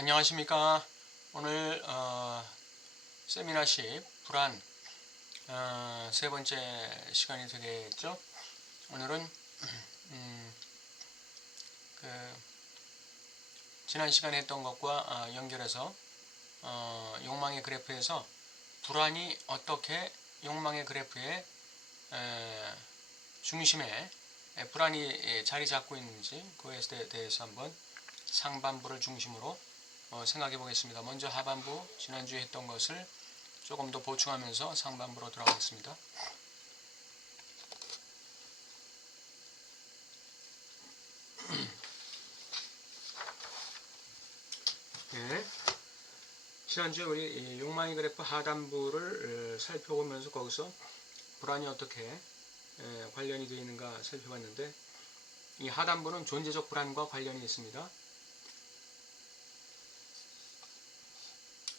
안녕하십니까. 오늘 세미나 10 불안 세 번째 시간이 되겠죠. 오늘은 그 지난 시간에 했던 것과 연결해서 욕망의 그래프에서 불안이 어떻게 욕망의 그래프의 중심에 불안이 자리 잡고 있는지 그에 대해서 한번 상반부를 중심으로 생각해 보겠습니다. 먼저 하반부 지난주에 했던 것을 조금 더 보충하면서 상반부로 들어가겠습니다. 네. 지난주에 우리 욕망의 그래프 하단부를 살펴보면서 거기서 불안이 어떻게 관련이 되어 있는가 살펴봤는데, 이 하단부는 존재적 불안과 관련이 있습니다.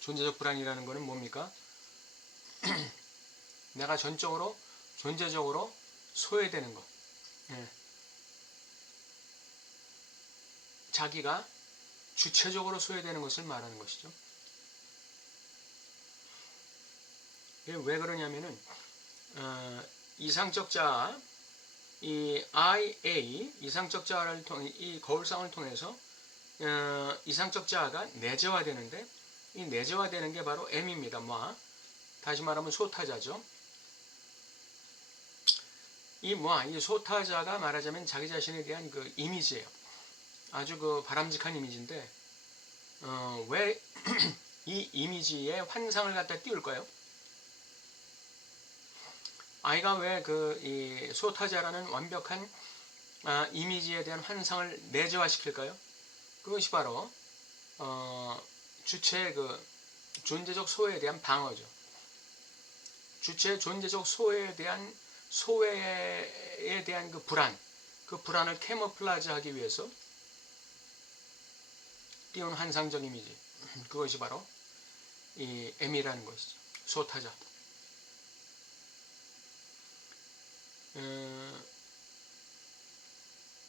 존재적 불안이라는 것은 뭡니까? 내가 전적으로 존재적으로 소외되는 것, 자기가 주체적으로 소외되는 것을 말하는 것이죠. 왜 그러냐면은 이상적 자아, 이 IA 이상적 자아를 통해 이 거울상을 통해서 이상적 자아가 내재화되는데, 이 내재화되는 게 바로 M입니다. 다시 말하면 소타자죠. 이 소타자가 말하자면 자기 자신에 대한 그 이미지예요. 아주 그 바람직한 이미지인데, 왜 이 이미지에 환상을 갖다 띄울까요? 아이가 왜 이 소타자라는 완벽한 이미지에 대한 환상을 내재화시킬까요? 그것이 바로 주체의 그 존재적 소외에 대한 방어죠. 주체의 존재적 소외에 대한 그 불안을 캐모플라즈하기 위해서 띄운 환상적 이미지, 그것이 바로 이 M이라는 것이죠. 소타자.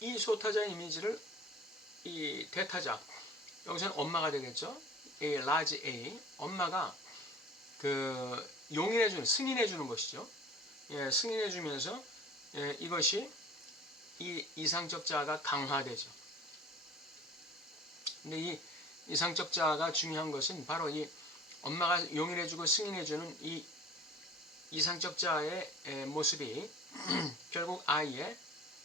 이 소타자 이미지를 이 대타자, 여기서는 엄마가 되겠죠. 이 라지 A, 엄마가 그 승인해 주는 것이죠. 승인해 주면서 이것이 이 이상적 자아가 강화되죠. 근데 이 이상적 자아가 중요한 것은 바로 이 엄마가 용인해 주고 승인해 주는 이 이상적 자아의 모습이 결국 아이의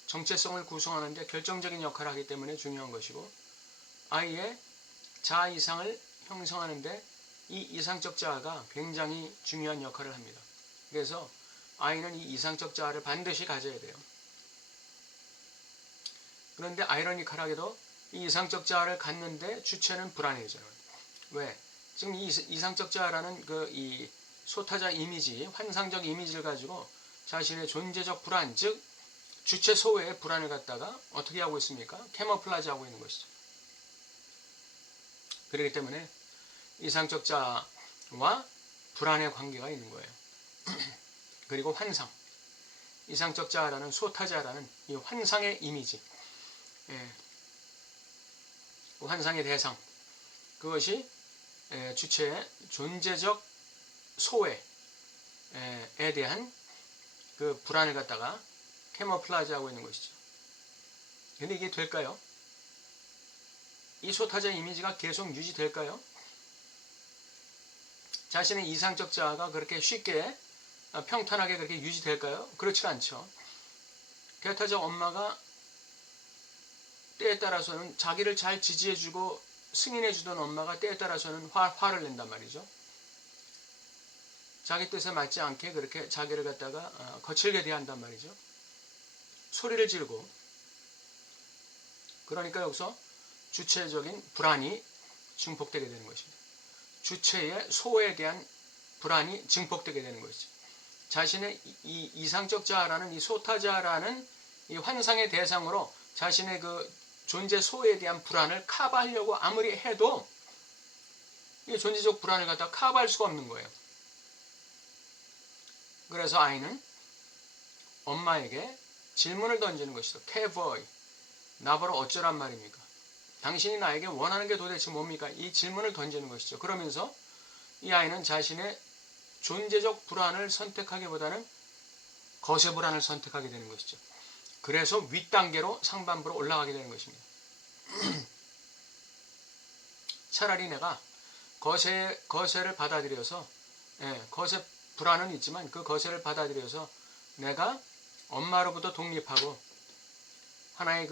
정체성을 구성하는 데 결정적인 역할을 하기 때문에 중요한 것이고, 아이의 자아 이상을 형성하는 데 이 이상적 자아가 굉장히 중요한 역할을 합니다. 그래서 아이는 이 이상적 자아를 반드시 가져야 돼요. 그런데 아이러니컬하게도 이 이상적 자아를 갖는데 주체는 불안해져요. 왜? 지금 이 이상적 자아라는 이 소타자 이미지, 환상적 이미지를 가지고 자신의 존재적 불안, 즉 주체 소외의 불안을 갖다가 어떻게 하고 있습니까? 캐모플라지 하고 있는 것이죠. 그렇기 때문에 이상적 자아와 불안의 관계가 있는 거예요. 그리고 환상, 이상적 자아라는 소타자라는 이 환상의 이미지, 환상의 대상, 그것이 주체의 존재적 소외에 대한 그 불안을 갖다가 캐모플라지 하고 있는 것이죠. 근데 이게 될까요? 이 소타자 이미지가 계속 유지될까요? 자신의 이상적 자아가 그렇게 쉽게 평탄하게 그렇게 유지될까요? 그렇지가 않죠. 대타적 엄마가 때에 따라서는 자기를 잘 지지해주고 승인해주던 엄마가 때에 따라서는 화를 낸단 말이죠. 자기 뜻에 맞지 않게 그렇게 자기를 갖다가 거칠게 대한단 말이죠. 소리를 지르고. 그러니까 여기서 주체적인 불안이 증폭되게 되는 것입니다. 주체의 소외에 대한 불안이 증폭되게 되는 것이죠. 자신의 이 이상적 자아라는 이 소타자라는 이 환상의 대상으로 자신의 그 존재 소외에 대한 불안을 커버하려고 아무리 해도 이 존재적 불안을 갖다 커버할 수가 없는 거예요. 그래서 아이는 엄마에게 질문을 던지는 것이죠. 캐보이, 나보러 어쩌란 말입니까? 당신이 나에게 원하는 게 도대체 뭡니까? 이 질문을 던지는 것이죠. 그러면서 이 아이는 자신의 존재적 불안을 선택하기보다는 거세 불안을 선택하게 되는 것이죠. 그래서 윗단계로 상반부로 올라가게 되는 것입니다. 차라리 내가 거세를 받아들여서, 거세 불안은 있지만 그 거세를 받아들여서 내가 엄마로부터 독립하고 하나의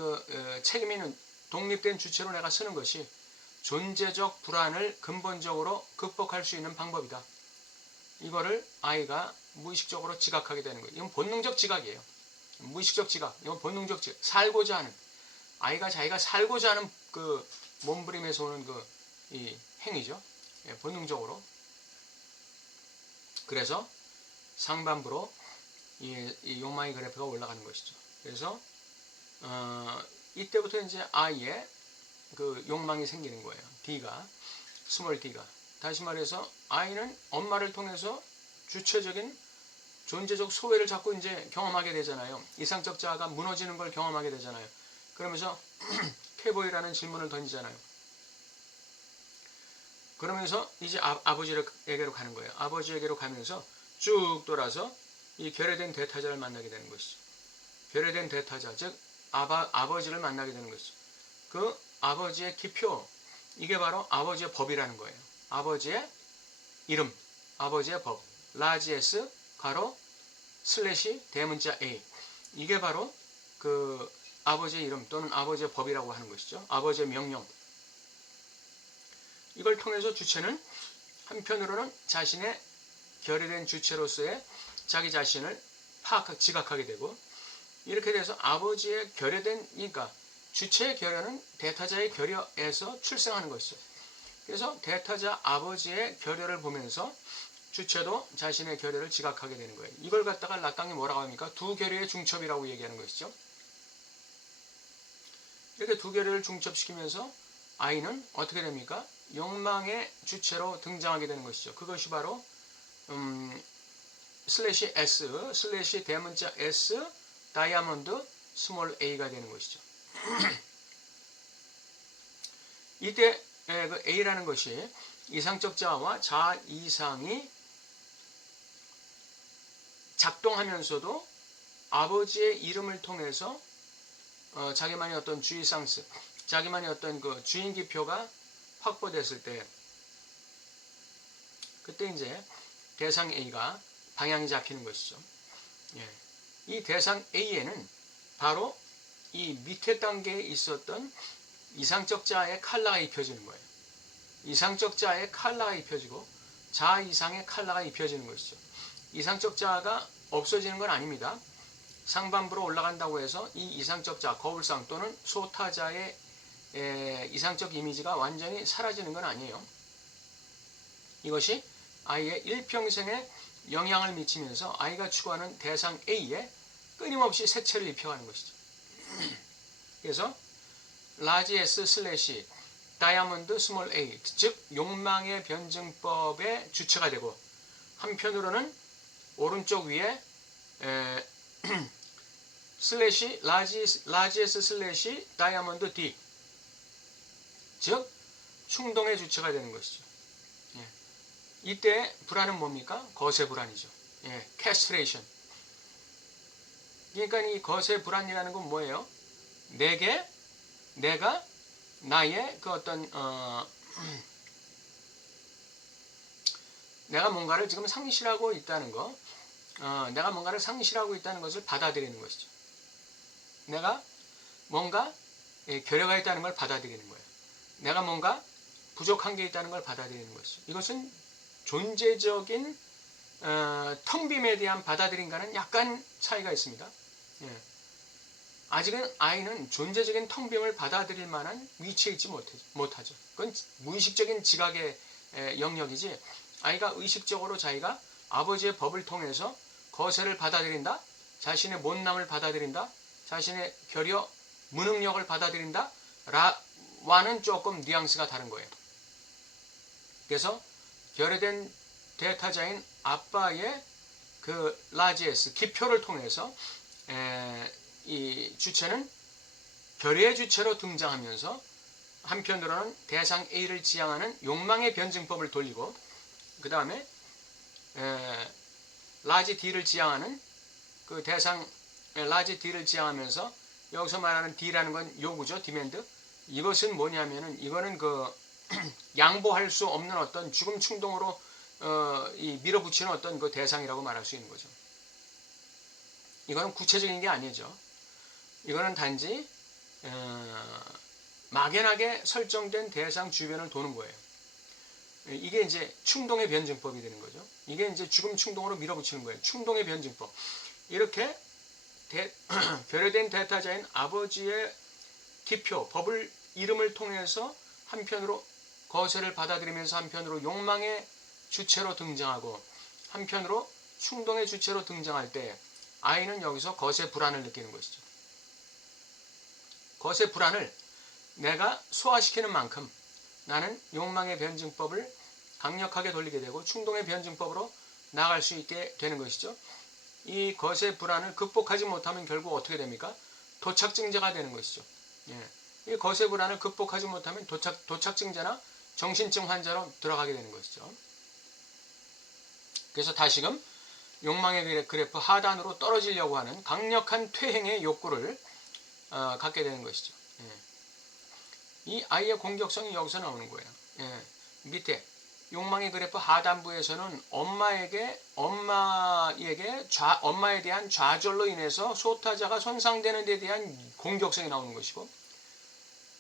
책임 있는 독립된 주체로 내가 서는 것이 존재적 불안을 근본적으로 극복할 수 있는 방법이다. 이거를 아이가 무의식적으로 지각하게 되는 거예요. 이건 본능적 지각이에요. 무의식적 지각, 이건 본능적 지각. 살고자 하는, 아이가 자기가 살고자 하는 그 몸부림에서 오는 이 행위죠. 본능적으로. 그래서 상반부로 이 욕망의 그래프가 올라가는 것이죠. 그래서 이때부터 이제 아이의 그 욕망이 생기는 거예요. D가, 스몰 D가. 다시 말해서 아이는 엄마를 통해서 주체적인 존재적 소외를 자꾸 이제 경험하게 되잖아요. 이상적 자아가 무너지는 걸 경험하게 되잖아요. 그러면서 캐보이라는 질문을 던지잖아요. 그러면서 이제 아버지에게로 가는 거예요. 아버지에게로 가면서 쭉 돌아서 이 결여된 대타자를 만나게 되는 것이죠. 결여된 대타자, 즉 아버지를 만나게 되는 것이죠. 그 아버지의 기표, 이게 바로 아버지의 법이라는 거예요. 아버지의 이름, 아버지의 법, 라지 S 가로 슬래시 대문자 A, 이게 바로 그 아버지의 이름 또는 아버지의 법이라고 하는 것이죠. 아버지의 명령. 이걸 통해서 주체는 한편으로는 자신의 결여된 주체로서의 자기 자신을 지각하게 되고, 이렇게 돼서 아버지의 결여된, 그러니까 주체의 결여는 대타자의 결여에서 출생하는 것이죠. 그래서 대타자 아버지의 결여를 보면서 주체도 자신의 결여를 지각하게 되는 거예요. 이걸 갖다가 락강이 뭐라고 합니까? 두 결여의 중첩이라고 얘기하는 것이죠. 이렇게 두 결여를 중첩시키면서 아이는 어떻게 됩니까? 욕망의 주체로 등장하게 되는 것이죠. 그것이 바로 슬래시 S, 슬래시 대문자 S, 다이아몬드, 스몰 A가 되는 것이죠. 이때 그 A라는 것이 이상적 자아와 자아 이상이 작동하면서도 아버지의 이름을 통해서 자기만의 어떤 주의상스, 자기만의 어떤 그 주인기표가 확보됐을 때, 그때 이제 대상 A가 방향이 잡히는 것이죠. 이 대상 A에는 바로 이 밑에 단계에 있었던 이상적 자아의 칼라가 입혀지는 거예요. 이상적 자아의 칼라가 입혀지고 자아 이상의 칼라가 입혀지는 것이죠. 이상적 자아가 없어지는 건 아닙니다. 상반부로 올라간다고 해서 이 이상적 자아, 거울상 또는 소타자의 이상적 이미지가 완전히 사라지는 건 아니에요. 이것이 아이의 일평생에 영향을 미치면서 아이가 추구하는 대상 A에 끊임없이 색채를 입혀가는 것이죠. 그래서 라지 S 슬래시 다이아몬드 스몰 A, 즉 욕망의 변증법의 주체가 되고, 한편으로는 오른쪽 위에 슬래시 라지 S 슬래시 다이아몬드 D, 즉 충동의 주체가 되는 것이죠. 이때 불안은 뭡니까? 거세 불안이죠. 캐스트레이션. 그러니까 이 거세 불안이라는 건 뭐예요? 내가 나의 그 어떤 내가 뭔가를 지금 상실하고 있다는 거, 내가 뭔가를 상실하고 있다는 것을 받아들이는 것이죠. 내가 뭔가 결여가 있다는 걸 받아들이는 거예요. 내가 뭔가 부족한 게 있다는 걸 받아들이는 것이죠. 이것은 존재적인 텅 빔에 대한 받아들임과는 약간 차이가 있습니다. 아직은 아이는 존재적인 텅 빔을 받아들일 만한 위치에 있지 못하죠. 그건 무의식적인 지각의 영역이지, 아이가 의식적으로 자기가 아버지의 법을 통해서 거세를 받아들인다, 자신의 못남을 받아들인다, 자신의 결여, 무능력을 받아들인다 와는 조금 뉘앙스가 다른 거예요. 그래서 결여된 대타자인 아빠의 그 라지 S, 기표를 통해서 이 주체는 결여의 주체로 등장하면서 한편으로는 대상 A를 지향하는 욕망의 변증법을 돌리고 그 다음에 라지 D를 지향하는 그 대상 라지 D를 지향하면서 여기서 말하는 D라는 건 요구죠. 디맨드. 이것은 뭐냐면은 이거는 그 양보할 수 없는 어떤 죽음 충동으로 이 밀어붙이는 어떤 그 대상이라고 말할 수 있는 거죠. 이거는 구체적인 게 아니죠. 이거는 단지 막연하게 설정된 대상 주변을 도는 거예요. 이게 이제 충동의 변증법이 되는 거죠. 이게 이제 죽음 충동으로 밀어붙이는 거예요. 충동의 변증법. 이렇게 결여된 대타자인 아버지의 기표, 법을 이름을 통해서 한편으로 거세를 받아들이면서 한편으로 욕망의 주체로 등장하고 한편으로 충동의 주체로 등장할 때 아이는 여기서 거세 불안을 느끼는 것이죠. 거세 불안을 내가 소화시키는 만큼 나는 욕망의 변증법을 강력하게 돌리게 되고 충동의 변증법으로 나아갈 수 있게 되는 것이죠. 이 거세 불안을 극복하지 못하면 결국 어떻게 됩니까? 도착증자가 되는 것이죠. 이 거세 불안을 극복하지 못하면 도착증자나 정신증 환자로 들어가게 되는 것이죠. 그래서 다시금 욕망의 그래프 하단으로 떨어지려고 하는 강력한 퇴행의 욕구를 갖게 되는 것이죠. 이 아이의 공격성이 여기서 나오는 거예요. 밑에 욕망의 그래프 하단부에서는 엄마에 대한 좌절로 인해서 소타자가 손상되는 데 대한 공격성이 나오는 것이고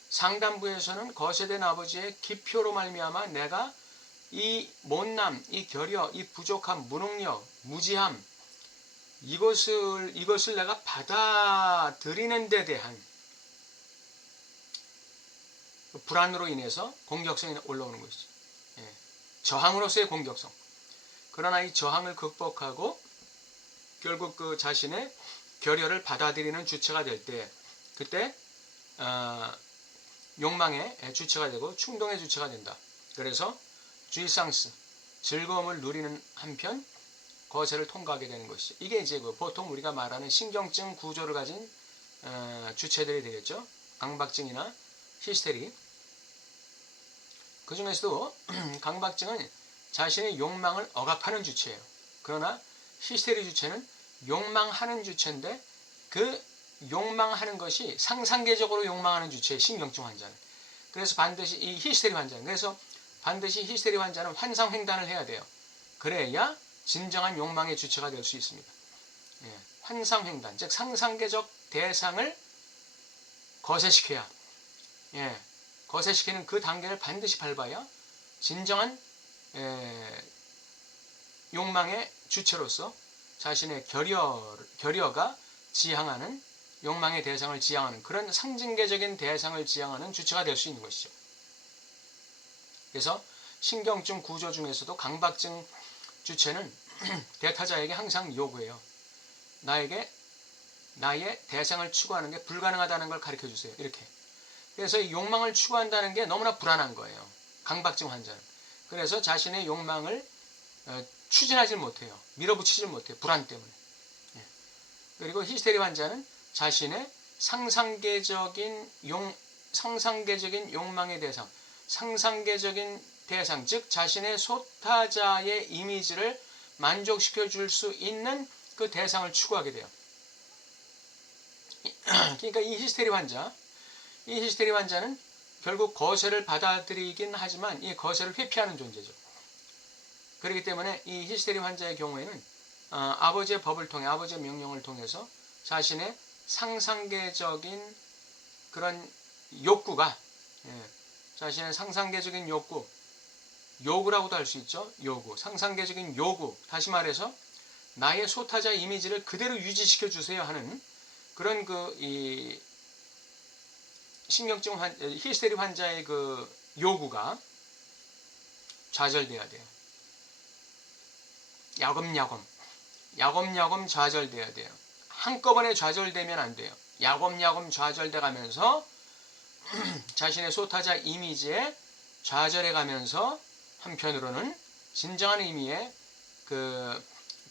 상단부에서는 거세된 아버지의 기표로 말미암아 내가 이 못남, 이 결여, 이 부족함, 무능력, 무지함 이것을 내가 받아들이는 데 대한 불안으로 인해서 공격성이 올라오는 것이죠. 저항으로서의 공격성. 그러나 이 저항을 극복하고 결국 그 자신의 결여를 받아들이는 주체가 될 때 그때 욕망의 주체가 되고 충동의 주체가 된다. 그래서 주이상스, 즐거움을 누리는 한편 거세를 통과하게 되는 것이죠. 이게 이제 보통 우리가 말하는 신경증 구조를 가진 주체들이 되겠죠. 강박증이나 히스테리. 그 중에서도 강박증은 자신의 욕망을 억압하는 주체예요. 그러나 히스테리 주체는 욕망하는 주체인데 그 욕망하는 것이 상상계적으로 욕망하는 주체의 신경증 환자는. 그래서 반드시 이 히스테리 환자는 그래서 반드시 히스테리 환자는 환상횡단을 해야 돼요. 그래야 진정한 욕망의 주체가 될 수 있습니다. 환상횡단, 즉 상상계적 대상을 거세시켜야 거세시키는 그 단계를 반드시 밟아야 진정한 욕망의 주체로서 자신의 결여가 지향하는 욕망의 대상을 지향하는 그런 상징계적인 대상을 지향하는 주체가 될 수 있는 것이죠. 그래서 신경증 구조 중에서도 강박증 주체는 대타자에게 항상 요구해요. 나의 대상을 추구하는 게 불가능하다는 걸 가르쳐 주세요. 이렇게. 그래서 이 욕망을 추구한다는 게 너무나 불안한 거예요. 강박증 환자는. 그래서 자신의 욕망을 추진하지 못해요. 밀어붙이지 못해요. 불안 때문에. 그리고 히스테리 환자는 자신의 상상계적인 욕망의 대상, 상상계적인 대상, 즉 자신의 소타자의 이미지를 만족시켜 줄 수 있는 그 대상을 추구하게 돼요. 그러니까 이 히스테리 환자는 결국 거세를 받아들이긴 하지만 이 거세를 회피하는 존재죠. 그렇기 때문에 이 히스테리 환자의 경우에는 아버지의 법을 통해 아버지의 명령을 통해서 자신의 상상계적인 그런 욕구가 자신의 상상계적인 요구라고도 할 수 있죠. 상상계적인 요구, 다시 말해서 나의 소타자 이미지를 그대로 유지시켜 주세요 하는 그런 이 신경증 히스테리 환자의 그 요구가 좌절돼야 돼요. 야곱야곱 좌절돼야 돼요. 한꺼번에 좌절되면 안 돼요. 야곱야곱 좌절돼 가면서 자신의 소타자 이미지에 좌절해 가면서 한편으로는 진정한 의미의 그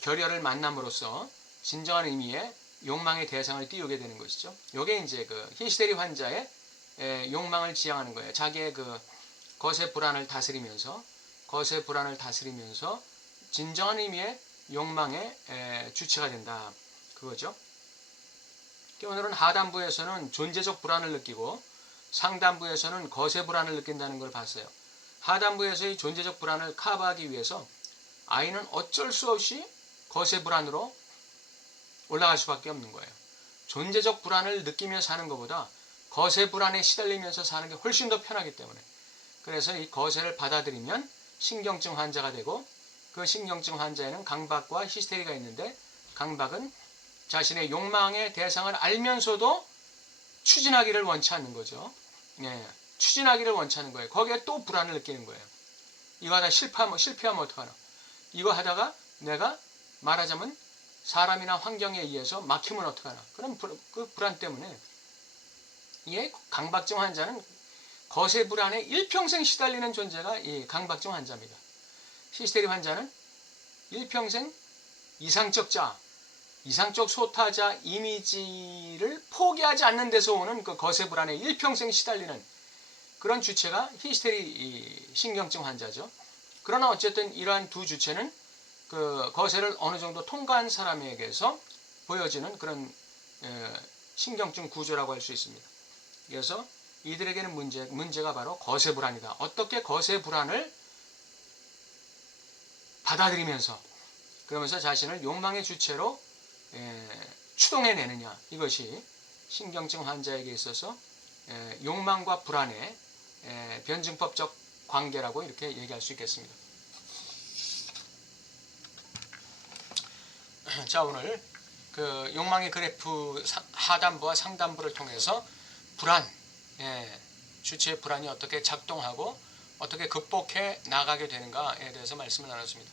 결여를 만남으로써 진정한 의미의 욕망의 대상을 띄우게 되는 것이죠. 이게 이제 그 히스테리 환자의 욕망을 지향하는 거예요. 자기의 그 거세 불안을 다스리면서 진정한 의미의 욕망의 주체가 된다. 그거죠. 오늘은 하단부에서는 존재적 불안을 느끼고 상단부에서는 거세 불안을 느낀다는 걸 봤어요. 하단부에서의 존재적 불안을 커버하기 위해서 아이는 어쩔 수 없이 거세 불안으로 올라갈 수밖에 없는 거예요. 존재적 불안을 느끼며 사는 것보다 거세 불안에 시달리면서 사는 게 훨씬 더 편하기 때문에, 그래서 이 거세를 받아들이면 신경증 환자가 되고, 그 신경증 환자에는 강박과 히스테리가 있는데, 강박은 자신의 욕망의 대상을 알면서도 추진하기를 원치 않는 거죠. 추진하기를 원치 않는 거예요. 거기에 또 불안을 느끼는 거예요. 이거 하다 실패하면 어떡하나. 이거 하다가 내가 말하자면 사람이나 환경에 의해서 막히면 어떡하나. 그럼 그 불안 때문에 이 강박증 환자는 거세 불안에 일평생 시달리는 존재가 이 강박증 환자입니다. 히스테리 환자는 일평생 이상적 소타자 이미지를 포기하지 않는 데서 오는 그 거세 불안에 일평생 시달리는 그런 주체가 히스테리 신경증 환자죠. 그러나 어쨌든 이러한 두 주체는 그 거세를 어느 정도 통과한 사람에게서 보여지는 그런 신경증 구조라고 할 수 있습니다. 그래서 이들에게는 문제가 바로 거세 불안이다. 어떻게 거세 불안을 받아들이면서 그러면서 자신을 욕망의 주체로 추동해내느냐, 이것이 신경증 환자에게 있어서 욕망과 불안의 변증법적 관계라고 이렇게 얘기할 수 있겠습니다. 자, 오늘 그 욕망의 그래프 하단부와 상단부를 통해서 불안, 주체의 불안이 어떻게 작동하고 어떻게 극복해 나가게 되는가에 대해서 말씀을 나눴습니다.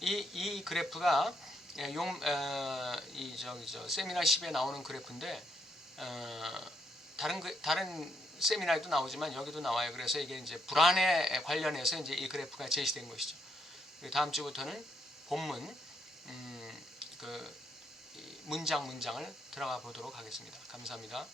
이 그래프가 세미나 10에 나오는 그래프인데, 다른 세미나에도 나오지만 여기도 나와요. 그래서 이게 이제 불안에 관련해서 이제 이 그래프가 제시된 것이죠. 다음 주부터는 본문, 그 문장을 들어가 보도록 하겠습니다. 감사합니다.